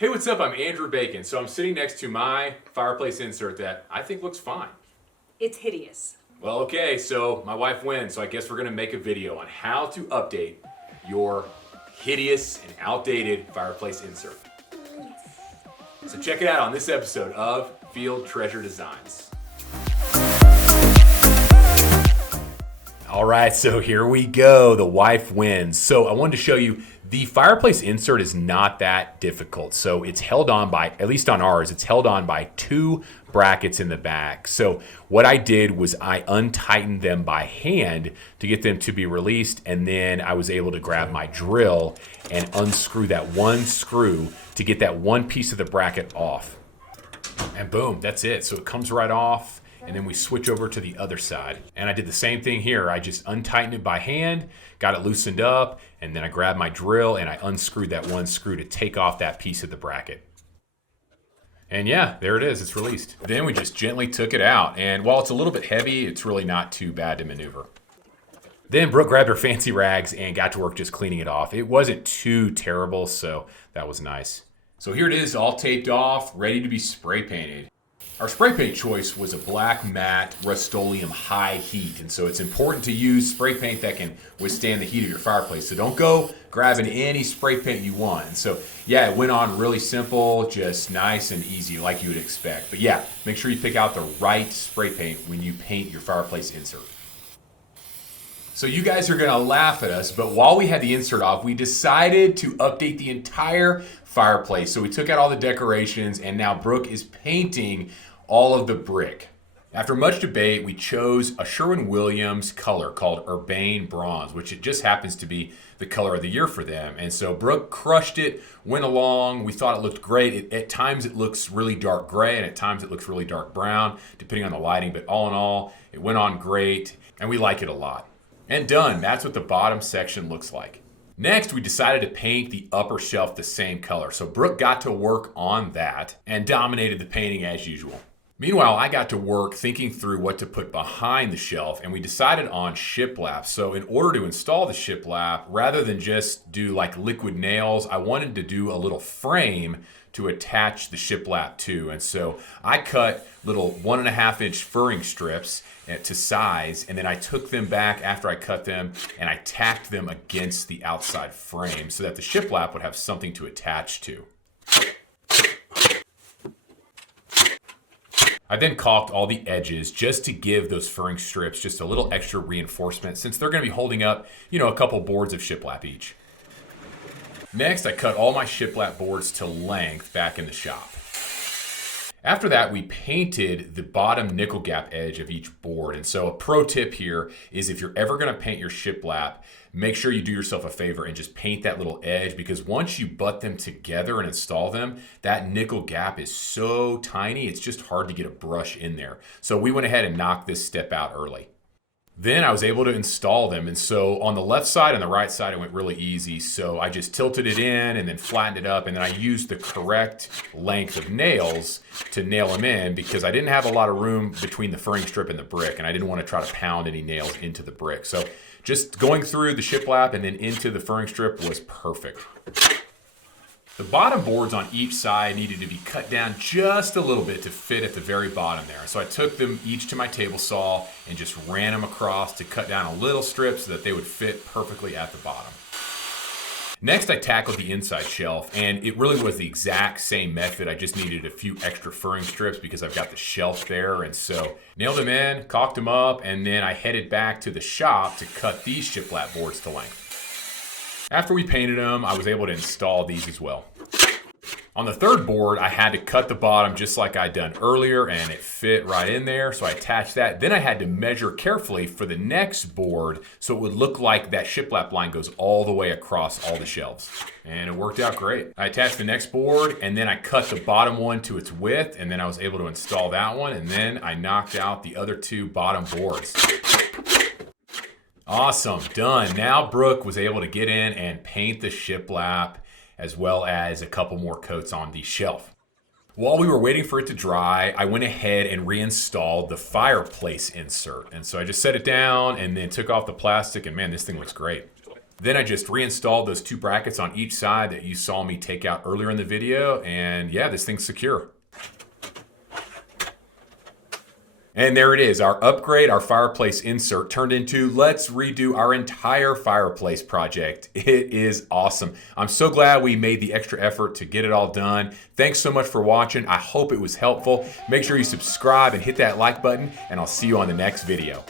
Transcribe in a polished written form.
Hey, what's up? I'm Andrew Bacon. So I'm sitting next to my fireplace insert that I think looks fine. It's hideous. Well, okay, so my wife wins, so I guess we're gonna make a video on how to update your hideous and outdated fireplace insert. So check it out on this episode of Field Treasure Designs. All right, so here we go. The wife wins. So I wanted to show you the fireplace insert is not that difficult. So it's held on by, at least on ours, it's held on by two brackets in the back. So what I did was I untightened them by hand to get them to be released, and then I was able to grab my drill and unscrew that one screw to get that one piece of the bracket off. And boom, that's it. So it comes right off. And then we switch over to the other side. And I did the same thing here. I just untightened it by hand, got it loosened up, and then I grabbed my drill and I unscrewed that one screw to take off that piece of the bracket. And yeah, there it is, it's released. Then we just gently took it out. And while it's a little bit heavy, it's really not too bad to maneuver. Then Brooke grabbed her fancy rags and got to work just cleaning it off. It wasn't too terrible, so that was nice. So here it is, all taped off, ready to be spray painted. Our spray paint choice was a black matte Rust-Oleum high heat, and so it's important to use spray paint that can withstand the heat of your fireplace. So don't go grabbing any spray paint you want. And so yeah, it went on really simple, just nice and easy like you would expect. But yeah, make sure you pick out the right spray paint when you paint your fireplace insert. So you guys are gonna laugh at us, but while we had the insert off, we decided to update the entire fireplace. So we took out all the decorations, and now Brooke is painting all of the brick. After much debate, we chose a Sherwin-Williams color called Urbane Bronze, which it just happens to be the color of the year for them. And so Brooke crushed it, went along. We thought it looked great. At times it looks really dark gray, and at times it looks really dark brown, depending on the lighting. But all in all, it went on great, and we like it a lot. And done, that's what the bottom section looks like. Next, we decided to paint the upper shelf the same color. So Brooke got to work on that and dominated the painting as usual. Meanwhile, I got to work thinking through what to put behind the shelf, and we decided on shiplap. So in order to install the shiplap, rather than just do like liquid nails, I wanted to do a little frame to attach the shiplap to. And so I cut little 1.5-inch furring strips to size, and then I took them back after I cut them and I tacked them against the outside frame so that the shiplap would have something to attach to. I then caulked all the edges just to give those furring strips just a little extra reinforcement, since they're going to be holding up, a couple boards of shiplap each. Next, I cut all my shiplap boards to length back in the shop. After that, we painted the bottom nickel gap edge of each board. And so a pro tip here is, if you're ever going to paint your shiplap, make sure you do yourself a favor and just paint that little edge, because once you butt them together and install them, that nickel gap is so tiny, it's just hard to get a brush in there. So we went ahead and knocked this step out early. Then I was able to install them, and so on the left side and the right side it went really easy. So I just tilted it in and then flattened it up, and then I used the correct length of nails to nail them in, because I didn't have a lot of room between the furring strip and the brick, and I didn't want to try to pound any nails into the brick. So just going through the shiplap and then into the furring strip was perfect. The bottom boards on each side needed to be cut down just a little bit to fit at the very bottom there. So I took them each to my table saw and just ran them across to cut down a little strip so that they would fit perfectly at the bottom. Next, I tackled the inside shelf, and it really was the exact same method. I just needed a few extra furring strips because I've got the shelf there. And so nailed them in, caulked them up, and then I headed back to the shop to cut these shiplap boards to length. After we painted them, I was able to install these as well. On the third board, I had to cut the bottom just like I'd done earlier, and it fit right in there, so I attached that. Then I had to measure carefully for the next board so it would look like that shiplap line goes all the way across all the shelves. And it worked out great. I attached the next board, and then I cut the bottom one to its width, and then I was able to install that one, and then I knocked out the other two bottom boards. Awesome, done. Now Brooke was able to get in and paint the shiplap, as well as a couple more coats on the shelf. While we were waiting for it to dry, I went ahead and reinstalled the fireplace insert. And so I just set it down and then took off the plastic, and man, this thing looks great. Then I just reinstalled those 2 brackets on each side that you saw me take out earlier in the video, and yeah, this thing's secure. And there it is, our upgrade, our fireplace insert turned into let's redo our entire fireplace project. It is awesome. I'm so glad we made the extra effort to get it all done. Thanks so much for watching. I hope it was helpful. Make sure you subscribe and hit that like button, and I'll see you on the next video.